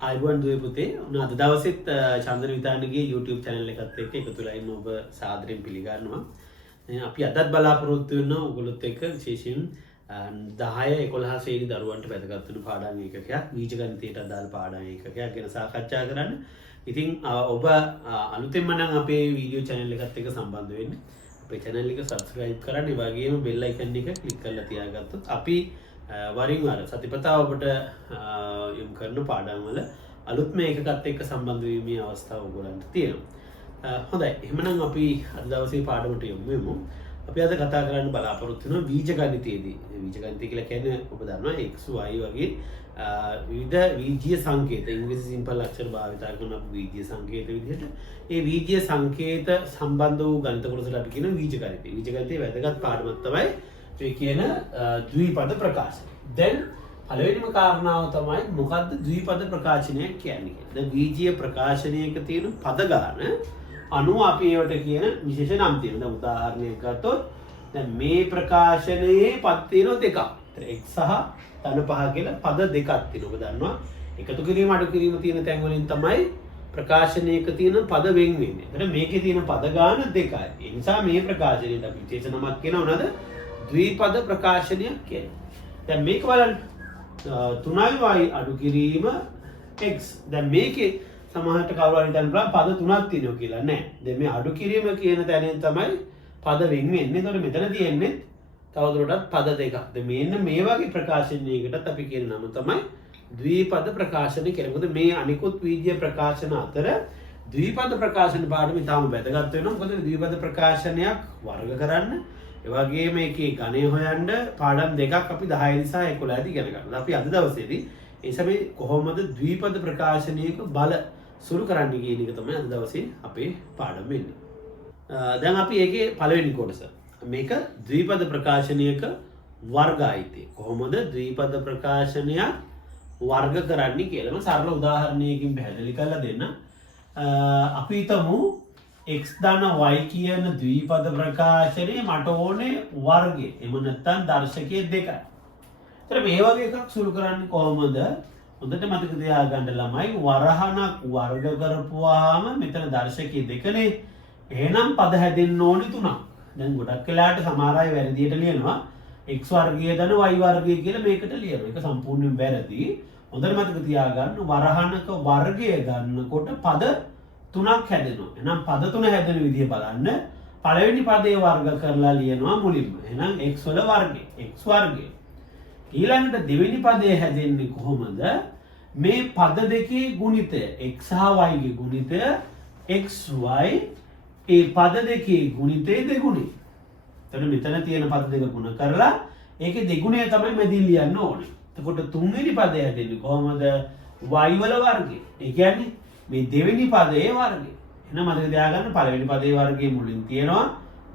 අයිබෝන් දුවේ පුතේ අද දවසෙත් චන්දන විතානගේ YouTube channel එකත් එක්ක එකතු වෙලා ඉන්න ඔබ සාදරයෙන් පිළිගන්නවා. අපි අදත් බලාපොරොත්තු වෙනවා ඔයගොල්ලොත් එක්ක විශේෂයෙන් 10 11 ශ්‍රේණි දරුවන්ට වැදගත් වෙන පාඩම් ඒකකයක් බීජ ගණිතයට අදාළ පාඩම් ඒකකයක් ගැන සාකච්ඡා කරන්න. ඉතින් ඔබ අලුතෙන්ම නම් අපේ වීඩියෝ channel එකත් එක්ක සම්බන්ධ වෙන්න. අපේ channel එක subscribe කරන්න. ඒ වගේම bell icon එක click කරලා තියාගත්තොත් අපි වරින් වර සතිපතා ඔබට යොමු කරන පාඩම් වල අලුත්ම එකකත් එක්ක සම්බන්ධ වීමේ අවස්ථාව ඔයගොල්ලන්ට තියෙනවා. හොඳයි. එහෙනම් අපි අද දවසේ පාඩමට යමු වෙමු. අපි අද කතා කරන්න බලාපොරොත්තු වෙනවා බීජ ගණිතයේදී. බීජ ගණිතය කියලා කියන්නේ ඔබ දන්නවා x y වගේ විවිධ බීජීය සංකේත ඉංග්‍රීසි සිම්පල් අක්ෂර භාවිතා කරන බීජීය සංකේත විදිහට ඒ බීජීය සංකේත සම්බන්ධ වූ ගණිත කොටසට අපි කියන බීජ ගණිතය. බීජ ගණිතයේ වැදගත් පාඩමක් තමයි ඒ කියන ද්විපද ප්‍රකාශන. දැන් පළවෙනිම කාරණාව තමයි මොකද්ද ද්විපද ප්‍රකාශනය කියන්නේ. දැන් බීජීය ප්‍රකාශනයක තියෙන පද ගාන අනුව අපි ඒවට කියන විශේෂ නම් තියෙනවා. දැන් උදාහරණයක් ගත්තොත් දැන් මේ ප්‍රකාශනයේ පද තියෙනවා දෙකක්. x සහ ධන 5 කියලා පද දෙකක් තියෙනවා. ඔබ දන්නවා එකතු කිරීම අඩු කිරීම තියෙන තැන් වලින් තමයි ප්‍රකාශනයක තියෙන පද වෙන් වෙන්නේ. එතන මේකේ තියෙන පද ගාන දෙකයි. ඒ නිසා මේ ප්‍රකාශනයට අපි විශේෂ නමක් කියනවා නේද? ද්විපද ප්‍රකාශනයක් කියන්නේ. දැන් මේක බලන්න 3y අඩු කිරීම x. දැන් මේකේ සමහරට කවුරු හරි හිතන්න පුළුවන් පද 3ක් තියෙනවා කියලා. නෑ. දැන් මේ අඩු කිරීම කියන තැනින් තමයි පද වෙන් වෙන්නේ. ඒතකොට මෙතන තියෙන්නේ තවදුරටත් පද දෙකක්. දැන් මෙන්න මේ වගේ ප්‍රකාශනයකටත් අපි කියන නම තමයි ද්විපද ප්‍රකාශන කියලා. මොකද මේ අනිකුත් බීජීය ප්‍රකාශන අතර ද්විපද ප්‍රකාශන පාඩම ඉතාම වැදගත් වෙනවා. මොකද ද්විපද ප්‍රකාශනයක් වර්ග කරන්න ඒ වගේම මේකේ ඝනය හොයන්න පාඩම් දෙකක් අපි 10 නිසා 11 දී ඉගෙන ගන්නවා. අපි අද දවසේදී ඒ සමේ කොහොමද ද්විපද ප්‍රකාශනයක බල සුරු කරන්න කියන එක තමයි අද දවසේ අපේ පාඩම වෙන්නේ. දැන් අපි ඒකේ පළවෙනි කොටස. මේක ද්විපද ප්‍රකාශනයක වර්ග අයිතිය. කොහොමද ද්විපද ප්‍රකාශනයක් වර්ග කරන්නේ කියලා මම සරල උදාහරණයකින් පැහැදිලි කරලා දෙන්න. අපි හිතමු x ධන y කියන ද්විපද ප්‍රකාශනයේ මට ඕනේ වර්ගය. එහෙම නැත්නම් දර්ශකයේ දෙකයි. ඒතර මේ වගේ එකක් සුළු කරන්නේ කොහොමද? හොඳට මතක තියාගන්න ළමයි වරහණක් වර්ග කරපුවාම මෙතන දර්ශකයේ දෙකනේ. එහෙනම් පද හැදෙන්න ඕනේ තුනක්. දැන් ගොඩක් වෙලාවට සමහර අය වැරදියට ලියනවා x වර්ගය ධන y වර්ගය කියලා මේකට ලියනවා. ඒක සම්පූර්ණයෙන් වැරදි. හොඳට මතක තියාගන්න වරහණක වර්ගය ගන්නකොට පද තුනක් හැදෙනවා. එහෙනම් පද තුන හැදෙන විදිය බලන්න. පළවෙනි පදේ වර්ග කරලා ලියනවා මුලින්ම. එහෙනම් x වල වර්ගය x වර්ගය. ඊළඟට දෙවෙනි පදේ හැදෙන්නේ කොහොමද? මේ පද දෙකේ ගුණිතය x සහ y ගේ ගුණිතය xy ඒ පද දෙකේ ගුණිතේ දෙගුණේ. එතකොට මෙතන තියෙන පද දෙක ගුණ කරලා ඒකේ දෙගුණය තමයි මැදින් ලියන්න ඕනේ. එතකොට තුන්වෙනි පදය හැදෙන්නේ කොහොමද? y වල වර්ගය. ඒ කියන්නේ මේ දෙවෙනි පදයේ වර්ගය. එහෙනම් මතක තියාගන්න පළවෙනි පදයේ වර්ගය මුලින් තියෙනවා.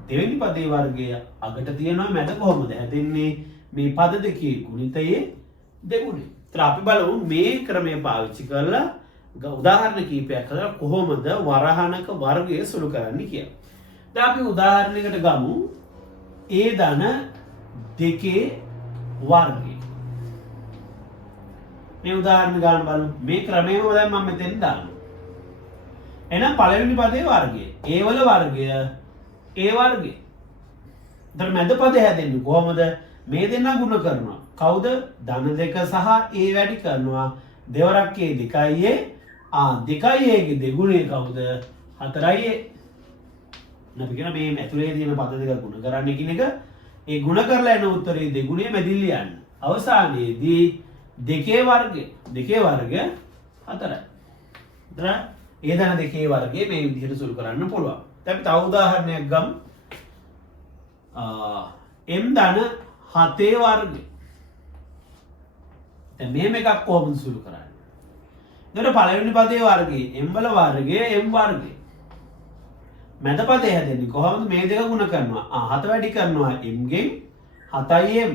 දෙවෙනි පදයේ වර්ගය අගට තියෙනවා. මැද කොහොමද හැදෙන්නේ? මේ පද දෙකේ ගුණිතයේ දෙගුණේ. ඒතර අපි බලමු මේ ක්‍රමය පාවිච්චි කරලා උදාහරණ කීපයක් හදලා කොහොමද වරහණක වර්ගය සුළු කරන්නේ කියලා. දැන් අපි උදාහරණයකට ගමු. a ධන දෙකේ වර්ගය. මේ උදාහරණ ගන්න බලමු. මේ ක්‍රමයම දැන් මම මෙතෙන් දානවා. එහෙනම් පළවෙනි පදේ වර්ගය. a වල වර්ගය a වර්ගය. දැන් මැද පද හැදෙන්නේ කොහොමද? මේ දෙන්නා ගුණ කරනවා. කවුද? ධන දෙක සහ a වැඩි කරනවා. දෙවරක් a 2a. 2a ගේ දෙගුණය කවුද? 4a. අපි කියන මේ ඇතුලේ තියෙන පද දෙක ගුණ කරන්න කියන එක ඒ ගුණ කරලා එන උත්තරේ දෙගුණය මැදින් ලියන්න. අවසානයේදී දෙකේ වර්ගය 4යි. හතරයි. ඒ ධන දෙකේ වර්ගය මේ විදිහට සුළු කරන්න පුළුවන්. දැන් අපි තව උදාහරණයක් ගමු. m ධන 7 වර්ගය. දැන් මේක එකක් කොහොමද සුළු කරන්නේ? එතකොට පළවෙනි පදයේ වර්ගය m වල වර්ගය m වර්ගය. මැද පදේ හැදෙන්නේ කොහොමද? මේ දෙක ගුණ කරනවා. 7 වැඩි කරනවා m ගෙන් 7m.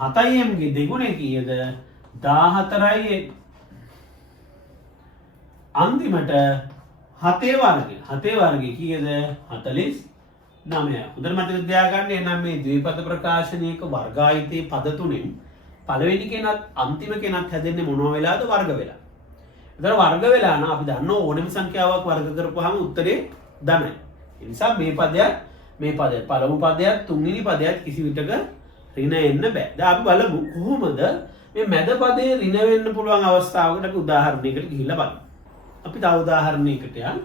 7m ගේ දෙගුණය කීයද? 14i. අන්තිමට 7 වර්ගය. 7 වර්ගය කීයද? 49. හොඳට මතක තියාගන්න. එහෙනම් මේ ද්විපද ප්‍රකාශනයක වර්ගායිතේ පද තුනෙන් පළවෙනි කෙනත් අන්තිම කෙනත් හැදෙන්නේ මොනවා වෙලාද? වර්ග වෙලා. එතන වර්ග වෙලා නම් අපි දන්න ඕනෙම සංඛ්‍යාවක් වර්ග කරපුවාම උත්තරේ ධනයි. ඒ නිසා මේ පදයක් පළමු පදයක් තුන්වෙනි පදයක් කිසි විටක ඍණ එන්න බෑ. දැන් අපි බලමු කොහොමද මේ මැද පදේ ඍණ වෙන්න පුළුවන් අවස්ථාවකට අපි උදාහරණයකට ගිහිල්ලා බලමු. අපි තව උදාහරණයකට යන්න.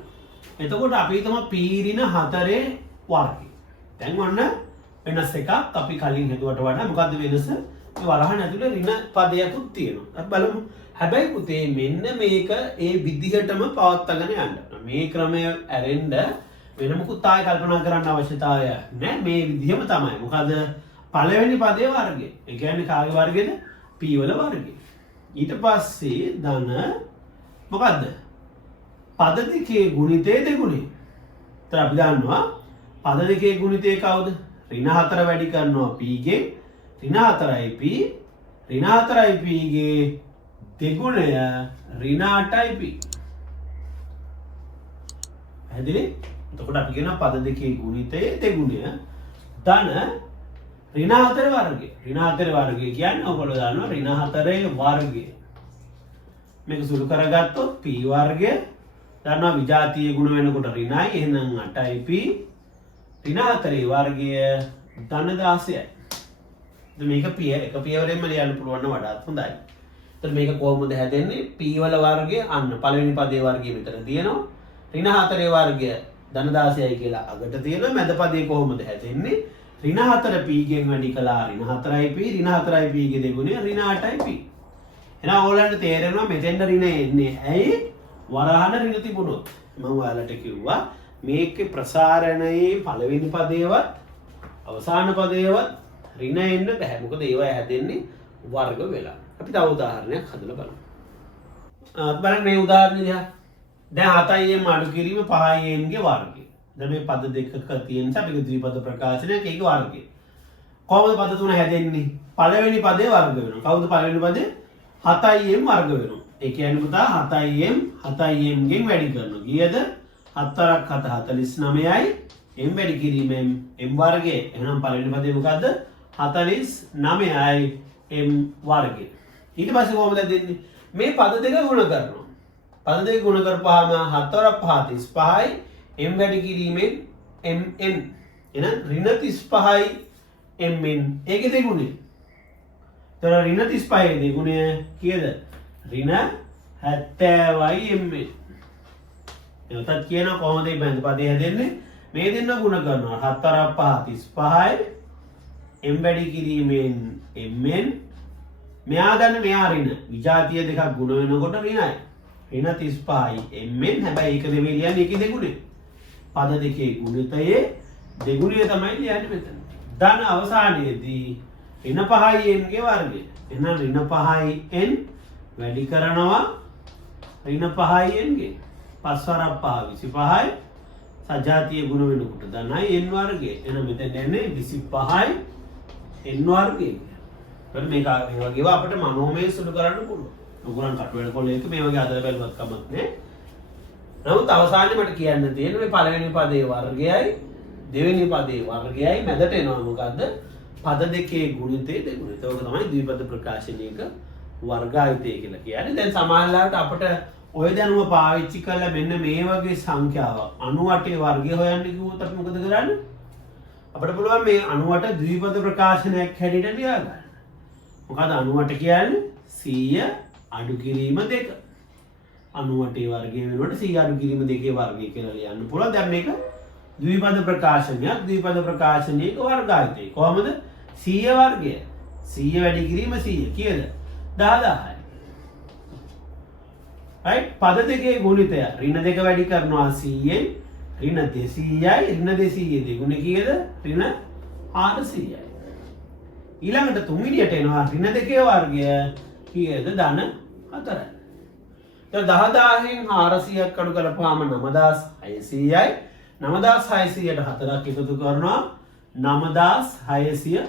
එතකොට අපි හිතමු p ඍණ 4 වර්ගය. දැන් ඔන්න වෙනස් එකක් අපි කලින් හදුවට වඩා මොකද්ද වෙනස? මේ වරහන් ඇතුලේ ඍණ පදයක්ත් තියෙනවා. අපි බලමු. හැබැයි පුතේ මෙන්න මේක ඒ විදිහටම පවත්වාගෙන යන්න. මේ ක්‍රමය ඇරෙන්න වෙන මොකුත් ආයෙ කල්පනා කරන්න අවශ්‍යතාවය නැහැ. මේ විදිහම තමයි. මොකද පළවෙනි පදයේ වර්ගය. ඒ කියන්නේ කාගේ වර්ගයද? p වල වර්ගය. ඊට පස්සේ ධන මොකද්ද? පද දෙකේ ගුණිතය දෙගුණය. ඒතර අපි දන්නවා පද දෙකේ ගුණිතය කවුද? ඍණ 4 වැඩි කරනවා p ගේ ඍණ 4යි p ඍණ 4යි p ගේ දෙගුණය ඍණ 8යි p. පැහැදිලි? එතකොට අපි කියනවා පද දෙකේ ගුණිතයේ දෙගුණය ධන ඍණ 4 වර්ගය. ඍණ 4 වර්ගය කියන්නේ ඔයගොල්ලෝ දන්නවා ඍණ 4 වර්ගය. මේක සුළු කරගත්තොත් p වර්ගය දන්නවා විජාතිය ගුණ වෙනකොට ඍණයි එහෙනම් 8යි p ඍණ 4 වර්ගය ධන 16යි. දැන් මේක එක පියවරෙන්ම ලියන්න පුළුවන් නම් වඩාත් හොඳයි. එතකොට මේක කොහොමද හැදෙන්නේ? p වල වර්ගය අන්න පළවෙනි පදයේ වර්ගය මෙතන තියෙනවා. ඍණ 4 වර්ගය ධන 16යි කියලා අගට තියෙනවා. මැද පදේ කොහොමද හැදෙන්නේ? ඍණ 4 p ගෙන් වැඩි කළා ඍණ 4යි p ඍණ 4යි p ගේ දෙගුණය ඍණ 8යි p. එහෙනම් ඕගොල්ලන්ට තේරෙනවා මෙතෙන්ද ඍණ එන්නේ. ඇයි? වරහන ඍණ තිබුණොත්. මම ඔයාලට කිව්වා මේකේ ප්‍රසාරණයේ පළවෙනි පදේවත් අවසාන පදේවත් ඍණ එන්න බෑ. මොකද ඒවා හැදෙන්නේ වර්ග වෙලා. අපි තව උදාහරණයක් හදලා බලමු. බලන්න මේ උදාහරණය දිහා. දැන් 7im අඩු කිරීම 5im ගේ වර්ගය. දැන් මේ පද දෙකක තියෙන නිසා මේක ද්විපද ප්‍රකාශනයක් ඒක වර්ගය. කොහොමද පද තුන හැදෙන්නේ? පළවෙනි පදේ වර්ග වෙනවා. කවුද පළවෙනි පදේ? 7im වර්ග වෙනවා. ඒ කියන්නේ පුතා 7im ගෙන් වැඩි කරනවා. කීයද? 4ක් 7 49යි m වැඩි කිරීමෙන් m වර්ගය. එහෙනම් පළවෙනි පදේ මොකද්ද? 49යි m වර්ගය. ඊට පස්සේ කොහොමද දෙන්නේ? මේ පද දෙක ගුණ කරනවා. පද දෙක ගුණ කරපුවාම 7 5 35යි m වැඩි කිරීමෙන් mn. එහෙනම් ඍණ 35යි mn. ඒකේ දෙගුණය. තොර ඍණ 35යි දෙගුණය කීයද? ඍණ 70යි mn. එතකොට කියන කොහොමද මේ බඳ පදේ හැදෙන්නේ? මේ දෙන්න ගුණ කරනවා 4 5 35යි m වැඩි කිරීමෙන් mn. මෙයා දන්න මෙයා ඍණ විජාතිය දෙකක් ගුණ වෙනකොට ඍණයි. ඍණ 35යි mn. හැබැයි ඒක නෙමෙයි ලියන්නේ ඒකේ දෙගුණය. පද දෙකේ ගුණිතයේ දෙගුණය තමයි ලියන්නේ මෙතන. ධන අවසානයේදී ඍණ 5යි n ගේ වර්ගය. එහෙනම් ඍණ 5යි n වැඩි කරනවා ඍණ 5යි n ගේ 5 වරක් 5 25යි සජාතිය ගුණ වෙනකොට ධනයි n වර්ගය. එහෙනම් මෙතෙන් එන්නේ 25යි n වර්ගය. ඒත් මේක මේ වගේව අපිට මනෝමය සුළු කරන්න පුළුවන්. උගුරන් කටුවැල් කොලයක මේ වගේ අදලා බැලුවත් කමක් නැහැ. නමුත් අවසානයේ මට කියන්න තියෙන්නේ මේ පළවෙනි පදයේ වර්ගයයි දෙවෙනි පදයේ වර්ගයයි මැදට එනවා මොකද්ද? පද දෙකේ ගුණිතේ දෙගුණය. ඒක තමයි ද්විපද ප්‍රකාශනයක වර්ගායුතය කියලා කියන්නේ. දැන් සමහරවිට අපිට ඔය දැනුම පාවිච්චි කරලා මෙන්න මේ වගේ සංඛ්‍යාවක් 98 වර්ගය හොයන්න කිව්වොත් අපි මොකද කරන්නේ? අපිට පුළුවන් මේ 98 ද්විපද ප්‍රකාශනයක් හැටියට ලියා ගන්න. මොකද 98 කියන්නේ 100 අඩු කිරීම 2. 98 වර්ගය වෙනකොට 100 අඩු කිරීම 2 වර්ගය කියලා ලියන්න පුළුවන්. දැන් මේක ද්විපද ප්‍රකාශනයක්. ද්විපද ප්‍රකාශනයක වර්ගායුතය. කොහමද? 100 වර්ගය. 100 වැඩි කිරීම 100 කීයද? 10000යි. right? පද දෙකේ ගුණිතය. ඍණ 2 වැඩි කරනවා 100ෙන් ඍණ 200යි. ඍණ 200 දෙගුණ කීයද? ඍණ 400යි. ඊළඟට තුන්වෙනියට එනවා ඍණ 2 වර්ගය කීයද? ධන 4යි. දැන් 10000න් 400ක් අඩු කරපුවාම 9600යි. 9600ට 4ක් එකතු කරනවා 9604යි.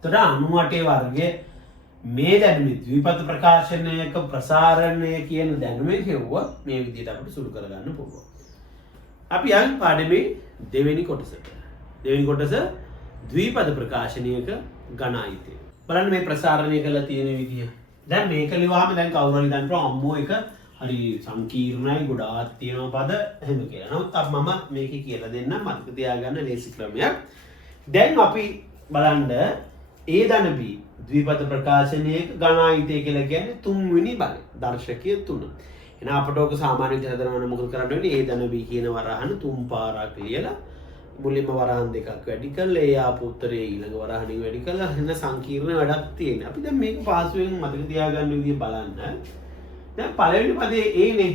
එතකොට 98 වර්ගයේ මේ දැනුමේ ද්විපද ප්‍රකාශනයක ප්‍රසාරණය කියන දැනුමේ කියුවා මේ විදිහට අපිට සුළු කරගන්න පුළුවන්. අපි යන් පාඩමේ දෙවෙනි කොටසට. දෙවෙනි කොටස ද්විපද ප්‍රකාශනයක ඝන අයිතිය. බලන්න මේ ප්‍රසාරණය කරලා තියෙන විදිය. දැන් මේක ලිව්වහම දැන් කවුරු හරි හිතන්න පුළුවන් අම්මෝ එක හරි සංකීර්ණයි ගොඩාක් තියෙනවා පද එහෙම කියලා. නමුත් මම මේකේ කියලා දෙන්නම් මතක තියාගන්න ලේසි ක්‍රමයක්. දැන් අපි බලන්න A ධන B ද්විපද ප්‍රකාශනයක ගණායිතය කියලා කියන්නේ තුන්වෙනි බලය. දර්ශකයේ 3. එහෙනම් අපට ඔක සාමාන්‍ය විදිහට හදනවනම් මොකද කරන්න වෙන්නේ? A ධන B කියන වරහන 3 පාරක් ලියලා මුලින්ම වරහන් දෙකක් වැඩි කරලා ඒ ආපු උත්තරේ ඊළඟ වරහනින් වැඩි කරලා එන්න සංකීර්ණ වැඩක් තියෙනවා. අපි දැන් මේක පාසුවෙන් මතක තියාගන්න විදිය බලන්න. දැන් පළවෙනි පදේ ඒනේ.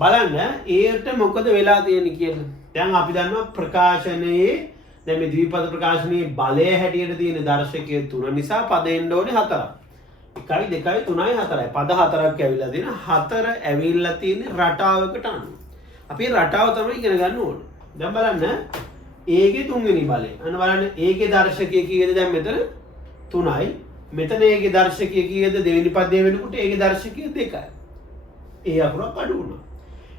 බලන්න ඒට මොකද වෙලා තියෙන්නේ කියලා. දැන් අපි දන්නවා ප්‍රකාශනයේ දැන් මේ ද්විපද ප්‍රකාශනයේ බලය හැටියට තියෙන දර්ශකයේ 3 නිසා පද එන්න ඕනේ 4ක්. 1 2 3 4යි. පද 4ක් ඇවිල්ලා තියෙන 4 ඇවිල්ලා තියෙන රටාවකට අනුව. අපි රටාව තමයි ඉගෙන ගන්න ඕනේ. දැන් බලන්න ඒගේ තුන්වෙනි බලය. අන්න බලන්න ඒගේ දර්ශකයේ කීයද දැන් මෙතන 3යි. මෙතන ඒගේ දර්ශකයේ කීයද දෙවෙනි පදයේ වෙනකොට ඒගේ දර්ශකයේ 2යි. ඒ අකුරක් අඩු වුණා.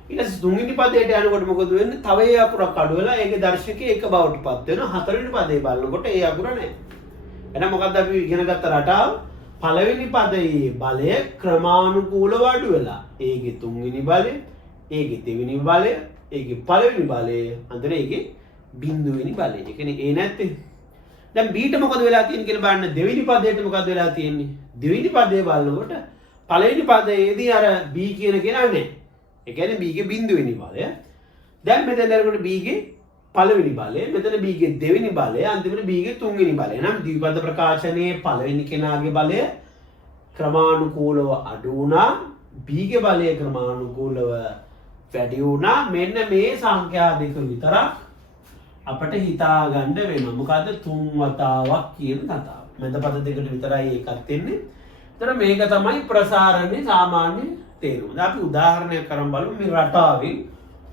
ඊට පස්සේ තුන්වෙනි පදයට යනකොට මොකද වෙන්නේ? තව ඒ අකුරක් අඩු වෙලා ඒගේ දර්ශකයේ 1 බවට පත් වෙනවා. හතරවෙනි පදේ බලනකොට ඒ අකුර නැහැ. එහෙනම් මොකද්ද අපි ඉගෙන ගත්ත රටාව? පළවෙනි පදයේ බලය ක්‍රමානුකූලව අඩු වෙලා ඒගේ තුන්වෙනි බලය, ඒගේ දෙවෙනි බලය, ඒගේ පළවෙනි බලය, අතර ඒගේ බිඳුවෙනි බලය. ඒ කියන්නේ ඒ නැත්තේ. දැන් B ට මොකද වෙලා තියෙන්නේ කියලා බලන්න. දෙවෙනි පදයට මොකද වෙලා තියෙන්නේ? දෙවෙනි පදේ බලනකොට පළවෙනි පදයේදී අර B කියන කෙනා නැහැ. ඒ කියන්නේ B ගේ බිඳුවෙනි බලය. දැන් මෙතන දරනකොට B ගේ පළවෙනි බලය, මෙතන B ගේ දෙවෙනි බලය, අන්තිමට B ගේ තුන්වෙනි බලය. නම් ද්විපද ප්‍රකාශනයේ පළවෙනි කෙනාගේ බලය ක්‍රමානුකූලව අඩු වුණා. B ගේ බලය ක්‍රමානුකූලව වැඩි වුණා. මෙන්න මේ සංඛ්‍යා දෙක විතරක් අපට හිතා ගන්න වෙනවා. මොකද්ද? 3 වතාවක් කියන කතාව. මැද පද දෙකට විතරයි ඒකත් එන්නේ. ඒතර මේක තමයි ප්‍රසාරණයේ සාමාන්‍ය තේරුම. දැන් අපි උදාහරණයක් කරන් බලමු මේ රටාවෙන්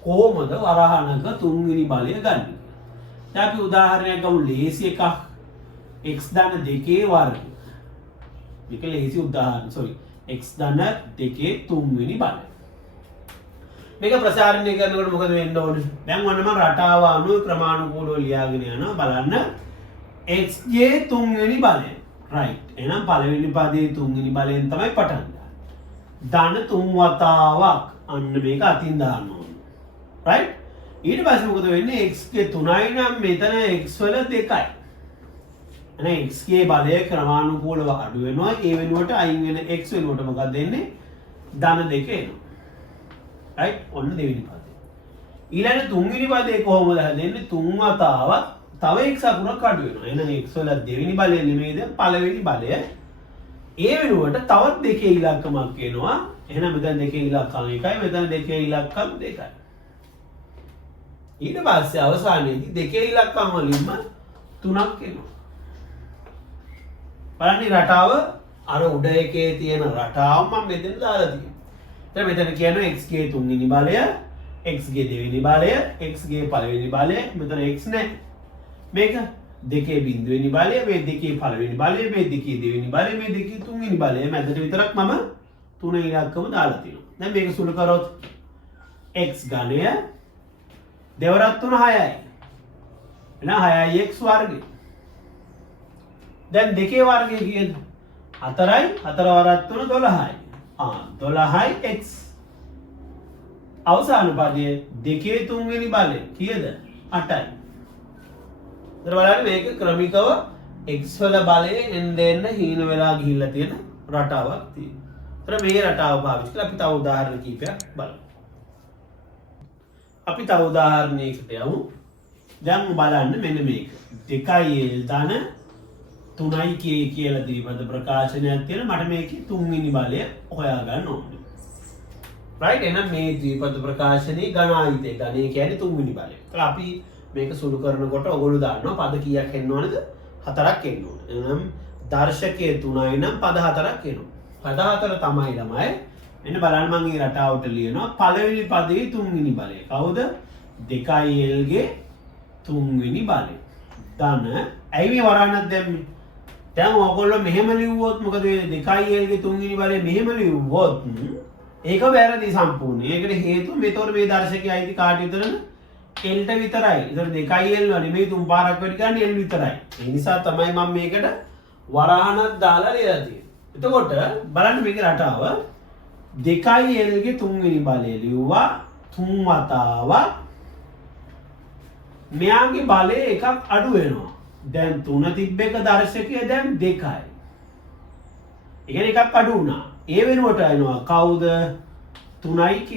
කොහොමද වරහණක තුන්වෙනි බලය ගන්න. දැන් අපි උදාහරණයක් ගමු ලේසි එකක් x ධන 2 වර්ග. මේක ලේසි උදාහරණ. sorry x ධන 2 තුන්වෙනි බලය. මේක ප්‍රසාරණය කරනකොට මොකද වෙන්න ඕනේ? දැන් ඔන්න මම රටාව අනුව ක්‍රමානුකූලව ලියාගෙන යනවා. බලන්න xj තුන්වෙනි බලය. right. එහෙනම් පළවෙනි පදයේ තුන්වෙනි බලයෙන් තමයි පටන් ගන්න. ධන 3 වතාවක් අන්න මේක අතින් දාන්න ඕනේ. right. ඊට පස්සේ මොකද වෙන්නේ? x ගේ 3යි නම් මෙතන x වල 2යි. එහෙනම් x ගේ බලය ක්‍රමානුකූලව අඩු වෙනවා. ඒ වෙනුවට අයින් වෙන x වෙනුවට මොකක්ද දෙන්නේ? ධන 2 එනවා. right. ඔන්න දෙවෙනි පදේ. ඊළඟ තුන්වෙනි පදේ කොහොමද හැදෙන්නේ? 3 වතාවක් තව x අකුරක් අඩු වෙනවා. එහෙනම් x වල දෙවෙනි බලය නෙමෙයිද පළවෙනි බලය. ඒ වෙනුවට තවත් දෙකේ ඉලක්කමක් එනවා. එහෙනම් මෙතන දෙකේ ඉලක්කම් 1යි, මෙතන දෙකේ ඉලක්කම් 2යි. ඊට පස්සේ අවසානයේදී දෙකේ ඉලක්කම් වලින්ම 3ක් එනවා. බලන්න රටාව අර උඩ එකේ තියෙන රටාව මම මෙතන දාලා තියෙනවා. දැන් මෙතන කියනවා x ගේ තුන්වෙනි බලය, x ගේ දෙවෙනි බලය, x ගේ පළවෙනි බලය, මෙතන x නැහැ. මේක දෙකේ බිඳුවෙනි බලය, මේ දෙකේ පළවෙනි බලය, මේ දෙකේ දෙවෙනි බලය, මේ දෙකේ තුන්වෙනි බලය. මැදට විතරක් මම තුන ඉලක්කම දාලා තියෙනවා. දැන් මේක සුළු කරොත් x ඝනය දෙවරක් 3 6යි. එහෙනම් 6යි x වර්ගය. දැන් දෙකේ වර්ගය කීයද? 4යි. 4 වරක් 3 12යි. 12යි x. අවසාන පදයේ දෙකේ තුන්වෙනි බලය කීයද? 8යි. ඒතර බලන්න මේක ක්‍රමිකව x වල බලය එන්න හීන වෙලා ගිහිල්ලා තියෙන රටාවක් තියෙනවා. ඒතර මේ රටාව පාවිච්චි කරලා අපි තව උදාහරණ කිහිපයක් බලමු. අපි තව උදාහරණයකට යමු. දැන් බලන්න මෙන්න මේක. 2යි l ධන 3යි k කියලා ද්විපද ප්‍රකාශනයක් තියෙන මට මේකේ තුන්වෙනි බලය හොයා ගන්න ඕනේ. right. එහෙනම් මේ ද්විපද ප්‍රකාශනයේ ඝනායිතය. ඝනය කියන්නේ තුන්වෙනි බලය. ඒත් අපි මේක සුළු කරනකොට ඔයගොල්ලෝ දන්නවා පද කීයක් එන්න ඕනද? 4ක් එන්න ඕනේ. එහෙනම් දර්ශකයේ 3යි නම් පද 4ක් එනවා. පද 4 තමයි ළමයි. මෙන්න බලන්න මම මේ රටාවට ලියනවා පළවෙනි පදයේ තුන්වෙනි බලය. කවුද? 2l ගේ තුන්වෙනි බලය. ධන ඇයි මේ වරහණක් දැම්මේ? දැන් ඔයගොල්ලෝ මෙහෙම ලිව්වොත් මොකද වෙන්නේ? 2l ගේ තුන්වෙනි බලය මෙහෙම ලිව්වොත් ඒක වැරදි සම්පූර්ණයි. ඒකට හේතුව මේතොර මේ දර්ශකයේ අයිති කාට විතරද? l ට විතරයි. ඒතර 2l නෙමෙයි 3 පාරක් වැඩි කරන්නේ l විතරයි. ඒ නිසා තමයි මම මේකට වරහණක් දාලා ලියලා තියෙන්නේ. එතකොට බලන්න මේකේ රටාව 2l ගේ 3 වෙනි බලය ලිව්වා 3 වතාවක් මෙයාගේ බලය එකක් අඩු වෙනවා. දැන් 3 තිබ්බ එක දර්ශකය දැන් 2යි. ඒ කියන්නේ එකක් අඩු වුණා. ඒ වෙනුවට එනවා කවුද? 3k.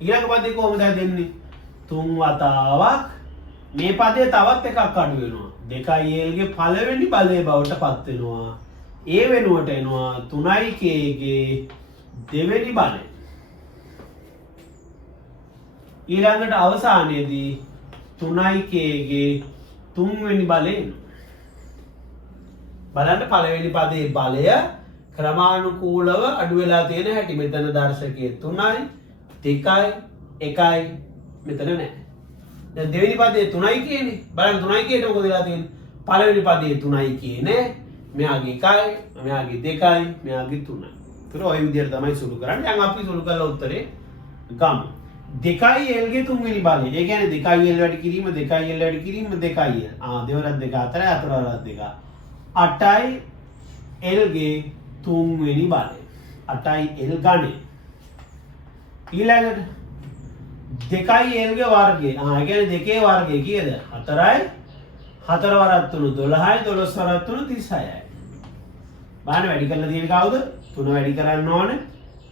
ඊළඟ පදේ කොහොමද දෙන්නේ? 3 වතාවක් මේ පදේ තවත් එකක් අඩු වෙනවා. 2l ගේ පළවෙනි බලය බවට පත් වෙනවා. ඒ වෙනුවට එනවා 3k ගේ දෙවෙනි බලය. ඊළඟට අවසානයේදී 3k ගේ 3 වෙනි බලය එනවා. බලන්න පළවෙනි පදයේ බලය ක්‍රමානුකූලව අඩු වෙලා තියෙන හැටි. මෙතන දර්ශකයේ 3යි 2යි 1යි මෙතන නැහැ. දැන් දෙවෙනි පදයේ 3යි කියන්නේ. බලන්න 3යි කියේට මොකද වෙලා තියෙන්නේ? පළවෙනි පදයේ 3යි කියන්නේ මෙයාගේ 1යි, මෙයාගේ 2යි, මෙයාගේ 3යි. ඒතර ඔය විදිහට තමයි සුළු කරන්නේ. දැන් අපි සුළු කරලා උත්තරේ ගමු. 2l ගේ 3 වෙනි බලය. ඒ කියන්නේ 2l වැඩි කිරීම 2l වැඩි කිරීම 2l. දෙවරක් 2 4යි අතරවරක් 2. 8යි l ගේ 3 වෙනි බලය. 8යි l ගණය. ඊළඟට 2යි l ගේ වර්ගය. ඒ කියන්නේ 2 වර්ගය කීයද? 4යි 4 වරක් 3 12යි 12 වරක් 3 36යි. බලන්න වැඩි කරලා තියෙන කවුද? 3 වැඩි කරන්න ඕනේ.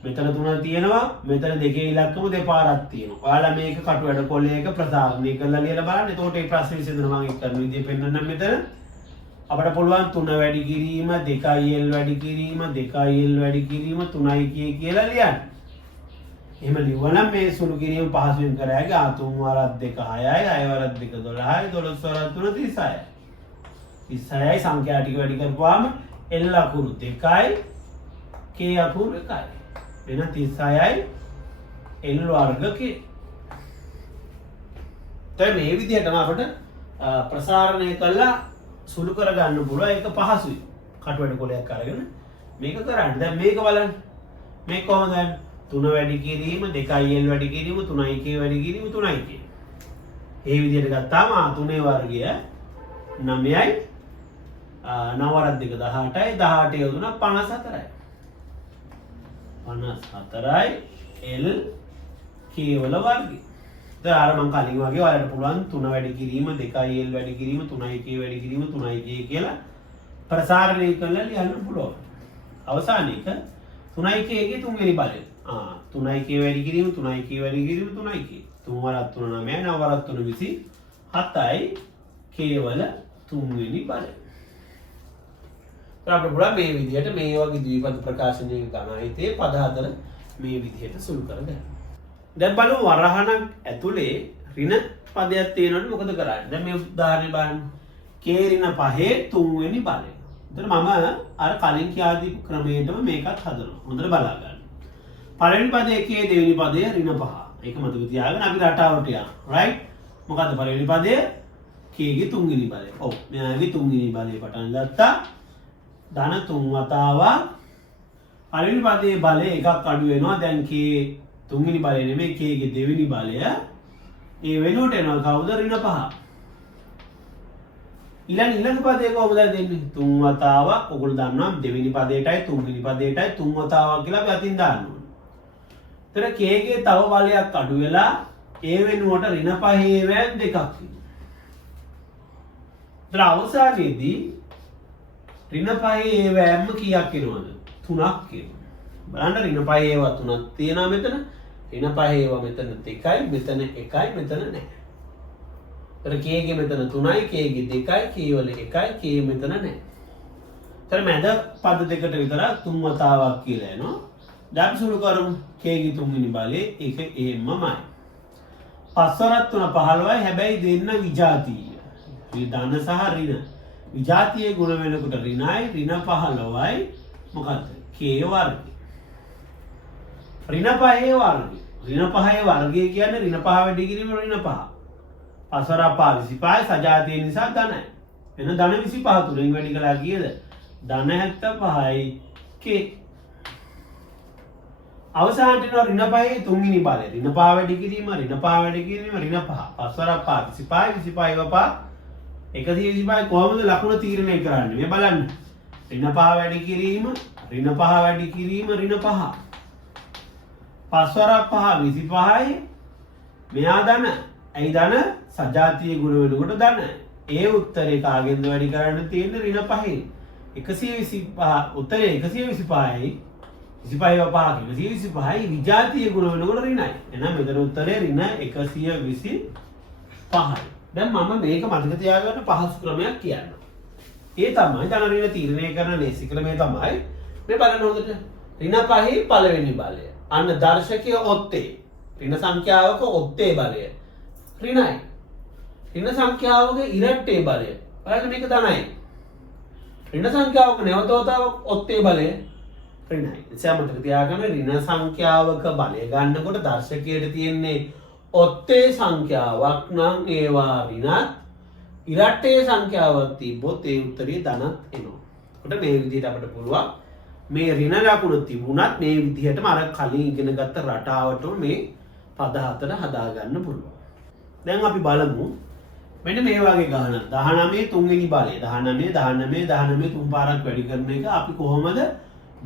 මෙතන 3 තියෙනවා. මෙතන 2 ඉලක්කම දෙපාරක් තියෙනවා. ඔයාලා මේක කටු වැඩ කොලයක ප්‍රසාරණය කරලා ලියලා බලන්න. එතකොට මේ ප්‍රශ්නේ විසඳන මම එක් කරන විදිය පෙන්නන්නම් මෙතන. අපිට පුළුවන් 3 වැඩි කිරීම 2l වැඩි කිරීම 2l වැඩි කිරීම 3යි කියලා ලියන්න. එහෙම ලිව්වනම් මේ සුළු කිරීම පහසුවෙන් කර හැකි. 3 වරක් 2 6යි 6 වරක් 2 12යි 12 වරක් 3 36යි. 36යි සංඛ්‍යා ටික වැඩි කරපුවාම l අකුරු 2යි k අකුරු 1යි. වෙන 36යි l වර්ග k. දැන් මේ විදිහටම අපිට ප්‍රසාරණය කළා සුළු කරගන්න පුළුවන්. ඒක පහසුයි. කටුවැඩ කොලයක් අරගෙන මේක කරන්න. දැන් මේක බලන්න. මේක කොහොමද? 3 වැඩි කිරීම 2l වැඩි කිරීම 3k වැඩි කිරීම 3k. ඒ විදිහට ගත්තාම 3 වර්ගය 9යි 9 වරක් 2 18යි 18 යොදුනා 54යි. 54යි l k වල වර්ගය. දැන් අර මම කලින් වගේ ඔයාලට පුළුවන් 3 වැඩි කිරීම 2l වැඩි කිරීම 3k වැඩි කිරීම 3k කියලා ප්‍රසාරණය කරලා ලියන්න පුළුවන්. අවසාන එක 3k ගේ 3 වෙනි බලය. 3k වැඩි කිරීම 3k වැඩි කිරීම 3k. 3 වරක් 3 9යි 9 වරක් 3 27යි k වල 3 වෙනි බලය. අපිට පුළුවන් මේ විදිහට මේ වගේ ද්විපද ප්‍රකාශනයක ගණයිතේ පද හතර මේ විදිහට සුළු කරගන්න. දැන් බලමු වරහණක් ඇතුලේ ඍණ පදයක් තියෙනවනේ මොකද කරන්නේ? දැන් මේ උදාහරණය බලන්න. k ඍණ 5 3 වෙනි බලය. එතන මම අර කලින් කියා දීපු ක්‍රමයටම මේකත් හදනවා. හොඳට බලා ගන්න. පළවෙනි පදයේ k දෙවෙනි පදයේ ඍණ 5. ඒක මතක තියාගෙන අපි රටාවට යනවා. right? මොකද්ද පළවෙනි පදයේ k ගේ 3 වෙනි බලය. ඔව්. මෙයාගේ 3 වෙනි බලය පටන් ගත්තා. ධන 3 වතාවක් පළවෙනි පදයේ බලය එකක් අඩු වෙනවා. දැන් k 3 වෙනි බලය නෙමෙයි k ගේ දෙවෙනි බලය. ඒ වෙනුවට එනවා කවුද? ඍණ 5. ඊළඟ පදේ කොහොමද දෙන්නේ? 3 වතාවක්. ඔයගොල්ලෝ දන්නවා දෙවෙනි පදයටයි 3 වෙනි පදයටයි 3 වතාවක් කියලා අපි අතින් දාන්න ඕනේ. ඒතර k ගේ තව බලයක් අඩු වෙලා ඒ වෙනුවට ඍණ 5 වැන් දෙකක් වෙනවා. ඒතර අවසානයේදී ඍණ 5 වෑම්ම කීයක් වෙනවද? 3ක් වෙනවා. බලන්න ඍණ 5 ඒවා 3ක් තියෙනවා මෙතන. ඍණ 5 ඒවා මෙතන 2යි, මෙතන 1යි, මෙතන නැහැ. ඒතර k ගේ මෙතන 3යි, k ගේ 2යි, k වල 1යි, k මෙතන නැහැ. ඒතර මැද පද දෙකට විතර 3 වතාවක් කියලා එනවා. දැන් සුළු කරමු. k ගේ 3 වෙනි බලයේ ඒක එහෙමමයි. 5 වරක් 3 15යි. හැබැයි දෙන්න විජාතීය. ධන සහ ඍණ. විජාතියේ ගුණ වෙනකොට ඍණයි ඍණ 15යි මොකද්ද? k වර්ගය. ඍණ 5 වර්ගය. ඍණ 5 වර්ගය කියන්නේ ඍණ 5 වැඩි කිරීම ඍණ 5. 5 වරක් 5 25යි සජාතිය නිසා ධනයි. එන ධන 25 තුලින් වැඩි කළා කීයද? ධන 75යි k. අවසානට එනවා ඍණ 5 තුන්වෙනි බලය. ඍණ 5 වැඩි කිරීම ඍණ 5 වැඩි කිරීම ඍණ 5. 5 වරක් 5 25යි 25 5 125 කොහොමද ලකුණ තීරණය කරන්නේ? මේ බලන්න. ඍණ 5 වැඩි කිරීම, ඍණ 5 වැඩි කිරීම, ඍණ 5. 5 වරක් 5 25යි. මෙයා ධන. ඇයි ධන? සජාතීය ගුණ වෙනකොට ධන. ඒ උත්තරේ කාගෙන්ද වැඩි කරන්න තියෙන්නේ? ඍණ 5යි. 125 උත්තරේ 125යි. 25 5 125යි විජාතීය ගුණ වෙනකොට ඍණයි. එහෙනම් මෙතන උත්තරේ ඍණ 125යි. දැන් මම මේක මතක තියාගන්න පහසු ක්‍රමයක් කියන්න. ඒ තමයි ධන ඍණ තීරණය කරන ලේසි ක්‍රමය තමයි මේ බලන්න හොඳට. ඍණ 5යි පළවෙනි බලය. අන්න දර්ශකයේ ඔත්තේ. ඍණ සංඛ්‍යාවක ඔත්තේ බලය ඍණයි. ඍණ සංඛ්‍යාවක ඉරට්ටේ බලය. බලන්න මේක ධනයි. ඍණ සංඛ්‍යාවක නැවතවතාවක් ඔත්තේ බලය ඍණයි. එසේ මතක තියාගන්න ඍණ සංඛ්‍යාවක බලය ගන්නකොට දර්ශකයට තියෙන්නේ ඔත්තේ සංඛ්‍යාවක් නම් ඒවා ඍණත් ඉරට්ටේ සංඛ්‍යාවක් තිබ්බොත් ඒ උත්තරේ ධනත් එනවා. කොට මේ විදිහට අපිට පුළුවන් මේ ඍණ ලකුණ තිබුණත් මේ විදිහටම අර කලින් ඉගෙන ගත්ත රටාවටම මේ පද හතර හදා ගන්න පුළුවන්. දැන් අපි බලමු මෙන්න මේ වගේ ගානක් 19 තුන්වෙනි බලය 19 තුන් පාරක් වැඩි කරන එක අපි කොහොමද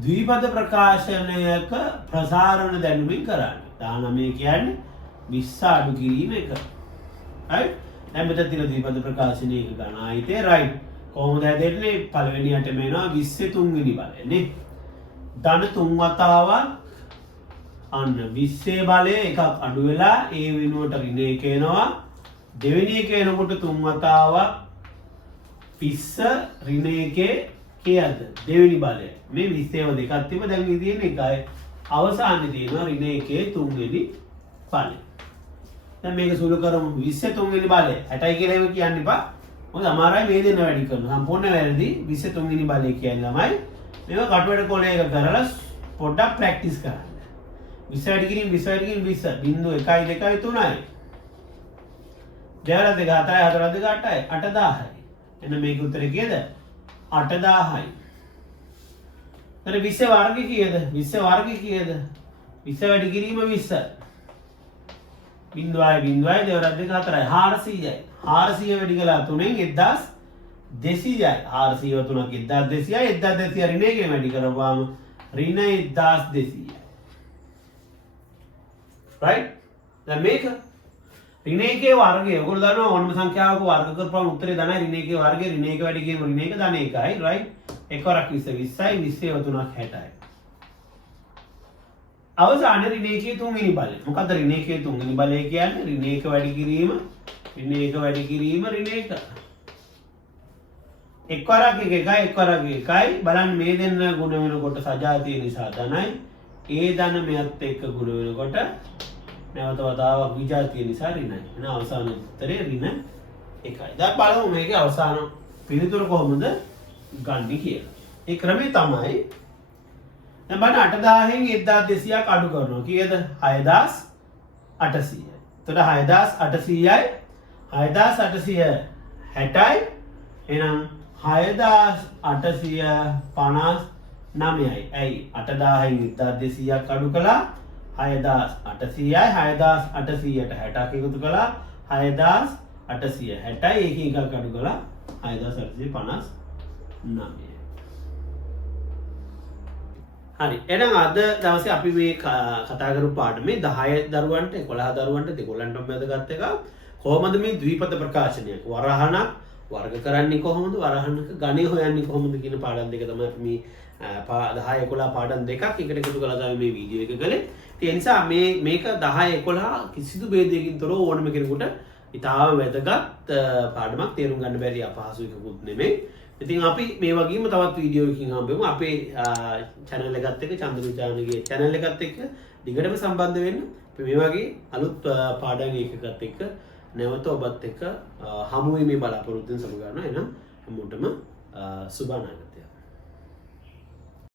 ද්විපද ප්‍රකාශනයක ප්‍රසාරණ දැනුමින් කරන්නේ. 19 කියන්නේ 20 අඩු කිරීම එක. right? දැන් මෙතන තියෙන ද්විපද ප්‍රකාශනයක ගණ ආයිතේ right. කොහොමද හැදෙන්නේ? පළවෙනියටම එනවා 23 වෙනි බලය නේ. ධන 3 වතාවක් අන්න 20 බලය එකක් අඩු වෙලා ඒ වෙනුවට ඍණ 1 එනවා. දෙවෙනි එක එනකොට 3 වතාවක් 20 ඍණ 1 කීයද? දෙවෙනි බලය. මේ 20 දෙකක් තිබ්බ දැන් මේ තියෙන එකයි. අවසානයේ තියෙනවා ඍණ 1 තුන්වෙනි බලය. දැන් මේක සුළු කරමු 23 වෙනි බලය. 60යි කියලා එහෙම කියන්න එපා. මොකද අමාරුයි මේ දෙන්න වැඩි කරනවා. සම්පූර්ණ වැරදි 23 වෙනි බලය කියන්නේ ළමයි. මේක කටුවැඩ කොලයක කරලා පොඩ්ඩක් ප්‍රැක්ටිස් කරන්න. 20 වැඩි කිරීම 20 වැඩි කිරීම 20 බිංදුව 1 2 3යි. දෙවරක් දෙක 4යි 4ක් දෙක 8යි 8000යි. එන්න මේක උත්තරේ කීයද? 8000යි. එතන 20 වර්ගය කීයද? 20 වර්ගය කීයද? 20 වැඩි කිරීම 20. බිංදුවයි බිංදුවයි දෙවරක් දෙක 4යි 400යි. 400 වැඩි කළා 3ෙන් 1200යි. 400 3ක් 1200යි. 1200 ඍණ එකෙන් වැඩි කරපුවාම ඍණ 1200යි. right? දැන් මේක ඍණ 1 වර්ගය. ඔයගොල්ලෝ දන්නවා ඕනම සංඛ්‍යාවක වර්ග කරපුවාම උත්තරේ ධනයි. ඍණ 1 වර්ගය ඍණ 1 වැඩි කිරීම ඍණ 1 ධන 1යි. right? එකවරක් 20 20යි 20 3ක් 60යි. අවසානයේ ඍණ 1 තුන්වෙනි බලය. මොකද්ද ඍණ 1 තුන්වෙනි බලය කියන්නේ? ඍණ 1 වැඩි කිරීම ඍණ 1 වැඩි කිරීම ඍණ 1. එක්වරක් 1 1යි එක්වරක් 1යි. බලන්න මේ දෙන්න ගුණ වෙනකොට සජාතිය නිසා ධනයි. ඒ ධන මෙයත් එක්ක ගුණ වෙනකොට නැවත වතාවක් විජාතිය නිසා ඍණයි. එහෙනම් අවසාන උත්තරේ ඍණ 1යි. දැන් බලමු මේකේ අවසාන පිළිතුර කොහොමද ගන්නේ කියලා. ඒ ක්‍රමය තමයි දැන් බලන්න 8000න් 1200ක් අඩු කරනවා. කීයද? 6800යි. එතකොට 6800යි 6800 60යි. එහෙනම් 6859යි. ඇයි 8000න් 1200ක් අඩු කළා 6800යි 6800ට 60ක් එකතු කළා 6860යි. ඒකේ එකක් අඩු කළා 6859. හරි. එහෙනම් අද දවසේ අපි මේ කතා කරපු පාඩමේ 10 දරුවන්ට 11 දරුවන්ට දෙගොල්ලන්ටම වැදගත් එක කොහොමද මේ ද්විපද ප්‍රකාශනයක් වරහණක් වර්ග කරන්නේ කොහොමද වරහණක ගණය හොයන්නේ කොහොමද කියන පාඩම් දෙක තමයි අපි මේ 10 11 පාඩම් දෙකක් එකට එකතු කරලා තමයි මේ වීඩියෝ එක කළේ. ඒ නිසා මේක 10 11 කිසිදු ભેදයකින් තොරව ඕනම කෙනෙකුට ඉතාම වැදගත් පාඩමක් තේරුම් ගන්න බැරි අපහසු එකකුත් නෙමෙයි. ඉතින් අපි මේ වගේම තවත් වීඩියෝ එකකින් හම්බෙමු. අපේ channel එකත් එක්ක චන්ද්‍ර විචාරණගේ channel එකත් එක්ක දිගටම සම්බන්ධ වෙන්න. අපි මේ වගේ අලුත් පාඩම් එකකත් එක්ක නැවත ඔබත් එක්ක හමු වීමේ බලාපොරොත්තුෙන් සමු ගන්නවා. එහෙනම් හැමෝටම සුබ අනාගතයක්.